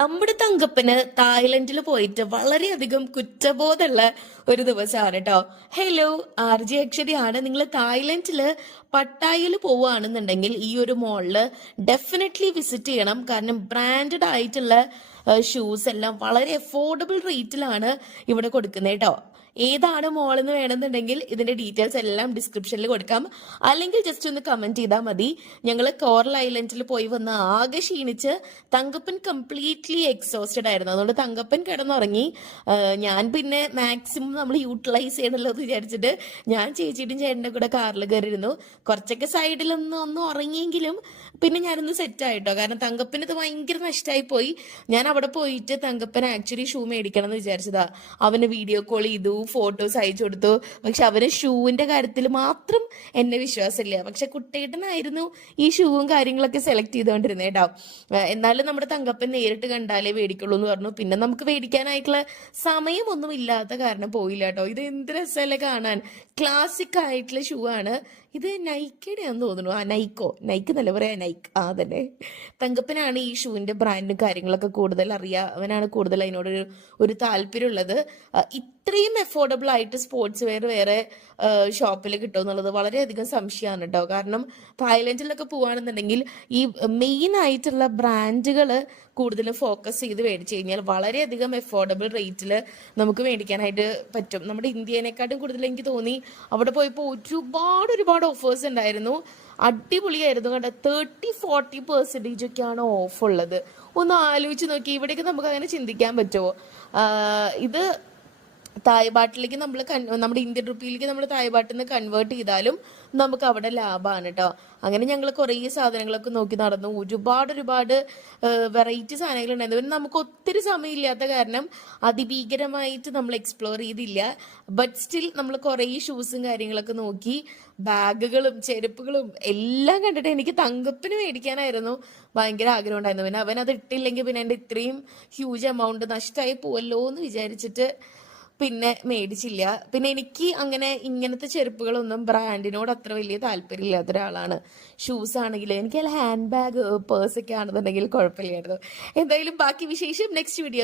നമ്മുടെ തങ്കപ്പന് തായ്ലൻഡിൽ പോയിട്ട് വളരെയധികം കുറ്റബോധമുള്ള ഒരു ദിവസമാണ് കേട്ടോ. Hello, RJ അക്ഷരിയാണ്. നിങ്ങൾ തായ്ലൻഡിൽ പട്ടായയിൽ പോവുകയാണെന്നുണ്ടെങ്കിൽ ഈ ഒരു മോളില് ഡെഫിനറ്റ്ലി വിസിറ്റ് ചെയ്യണം. കാരണം ബ്രാൻഡഡ് ആയിട്ടുള്ള ഷൂസ് എല്ലാം വളരെ അഫോർഡബിൾ റേറ്റിലാണ് ഇവിടെ കൊടുക്കുന്നത് കേട്ടോ. ഏതാണ് മോൾ എന്ന് വേണമെന്നുണ്ടെങ്കിൽ ഇതിന്റെ ഡീറ്റെയിൽസ് എല്ലാം ഡിസ്ക്രിപ്ഷനിൽ കൊടുക്കാം, അല്ലെങ്കിൽ ജസ്റ്റ് ഒന്ന് കമന്റ് ചെയ്താൽ മതി. ഞങ്ങൾ കോറൽ ഐലൻഡിൽ പോയി വന്ന് ആകെ ക്ഷീണിച്ച് തങ്കപ്പൻ കംപ്ലീറ്റ്ലി എക്സോസ്റ്റഡ് ആയിരുന്നു. അതുകൊണ്ട് തങ്കപ്പൻ കിടന്നുറങ്ങി. ഞാൻ പിന്നെ മാക്സിമം നമ്മൾ യൂട്ടിലൈസ് ചെയ്യണല്ലോ എന്ന് വിചാരിച്ചിട്ട് ഞാൻ ചേച്ചിയുടെയും ചേട്ടൻ്റെ കൂടെ കാറിൽ കയറിയിരുന്നു. കുറച്ചൊക്കെ സൈഡിലൊന്ന് ഉറങ്ങിയെങ്കിലും പിന്നെ ഞാനൊന്ന് സെറ്റ് ആയിട്ടോ. കാരണം തങ്കപ്പന് ഇത് ഭയങ്കര നഷ്ടമായി പോയി. ഞാൻ അവിടെ പോയിട്ട് തങ്കപ്പൻ ആക്ച്വലി ഷൂ മേടിക്കണം എന്ന് വിചാരിച്ചതാ. അവന് വീഡിയോ കോൾ ചെയ്തു, ഫോട്ടോസ് അയച്ചു കൊടുത്തു. പക്ഷെ അവന് ഷൂവിന്റെ കാര്യത്തിൽ മാത്രം എന്നെ വിശ്വാസമില്ല. പക്ഷെ കുട്ടേട്ടനായിരുന്നു ഈ ഷൂവും കാര്യങ്ങളൊക്കെ സെലക്ട് ചെയ്തുകൊണ്ടിരുന്നത് കേട്ടോ. എന്നാലും നമ്മുടെ തങ്കപ്പൻ നേരിട്ട് കണ്ടാലേ മേടിക്കുള്ളൂ എന്ന് പറഞ്ഞു. പിന്നെ നമുക്ക് മേടിക്കാനായിട്ടുള്ള സമയമൊന്നും ഇല്ലാത്ത കാരണം പോയില്ല കേട്ടോ. ഇത് എന്ത് രസമല്ലേ കാണാൻ. ക്ലാസിക് ആയിട്ടുള്ള ഷൂ ആണ് ഇത്. നൈക്കയുടെ ആണെന്ന് തോന്നുന്നു. നൈക്ക് നല്ല പറയാ, നൈക്ക്. തന്നെ തങ്കപ്പനാണ് ഈ ഷൂവിന്റെ ബ്രാൻഡും കാര്യങ്ങളൊക്കെ കൂടുതൽ അറിയാം. അവനാണ് കൂടുതൽ അതിനോട് ഒരു താല്പര്യമുള്ളത്. ഇത്രയും അഫോർഡബിൾ ആയിട്ട് സ്പോർട്സ് വെയർ വേറെ ഷോപ്പിൽ കിട്ടുമെന്നുള്ളത് വളരെയധികം സംശയമാണ് കേട്ടോ. കാരണം തായ്ലൻഡിലൊക്കെ പോവുകയാണെന്നുണ്ടെങ്കിൽ ഈ മെയിൻ ആയിട്ടുള്ള ബ്രാൻഡുകൾ കൂടുതലും ഫോക്കസ് ചെയ്ത് മേടിച്ചു കഴിഞ്ഞാൽ വളരെയധികം അഫോർഡബിൾ റേറ്റിൽ നമുക്ക് മേടിക്കാനായിട്ട് പറ്റും. നമ്മുടെ ഇന്ത്യനെക്കാട്ടും കൂടുതൽ എനിക്ക് തോന്നി അവിടെ പോയപ്പോൾ ഒരുപാട് ഓഫേഴ്സ് ഉണ്ടായിരുന്നു. അടിപൊളിയായിരുന്നു കണ്ട. 30-40% ഒക്കെയാണ് ഓഫ് ഉള്ളത്. ഒന്ന് ആലോചിച്ച് നോക്കി. ഇവിടേക്ക് നമുക്ക് അങ്ങനെ ചിന്തിക്കാൻ പറ്റുമോ? ഇത് തായ്ബാട്ടിലേക്ക് നമ്മുടെ ഇന്ത്യൻ റുപ്പിയിലേക്ക് നമ്മൾ തായ്ബാട്ടിൽ നിന്ന് കൺവേർട്ട് ചെയ്താലും നമുക്ക് അവിടെ ലാഭമാണ് കേട്ടോ. അങ്ങനെ ഞങ്ങൾ കുറേ സാധനങ്ങളൊക്കെ നോക്കി നടന്നു. ഒരുപാട് വെറൈറ്റി സാധനങ്ങളുണ്ടായിരുന്നു. പിന്നെ നമുക്ക് ഒത്തിരി സമയമില്ലാത്ത കാരണം അതിഭീകരമായിട്ട് നമ്മൾ എക്സ്പ്ലോർ ചെയ്തില്ല. ബട്ട് സ്റ്റിൽ നമ്മൾ കുറേ ഷൂസും കാര്യങ്ങളൊക്കെ നോക്കി. ബാഗുകളും ചെരുപ്പുകളും എല്ലാം കണ്ടിട്ട് എനിക്ക് തങ്കപ്പന് മേടിക്കാനായിരുന്നു ഭയങ്കര ആഗ്രഹം ഉണ്ടായിരുന്നു. പിന്നെ അവൻ അത് ഇട്ടില്ലെങ്കിൽ പിന്നെ എൻ്റെ ഇത്രയും ഹ്യൂജ് എമൗണ്ട് നഷ്ടമായി പോവല്ലോ എന്ന് വിചാരിച്ചിട്ട് പിന്നെ മേടിച്ചില്ല. പിന്നെ എനിക്ക് അങ്ങനെ ഇങ്ങനത്തെ ചെരുപ്പുകളൊന്നും ബ്രാൻഡിനോട് അത്ര വലിയ താല്പര്യമില്ലാത്ത ഒരാളാണ്. ഷൂസ് ആണെങ്കിലും എനിക്ക് ഹാൻഡ് ബാഗ് പേഴ്സൊക്കെ ആണെന്നുണ്ടെങ്കിൽ കുഴപ്പമില്ലായിരുന്നു. എന്തായാലും ബാക്കി വിശേഷം നെക്സ്റ്റ് വീഡിയോ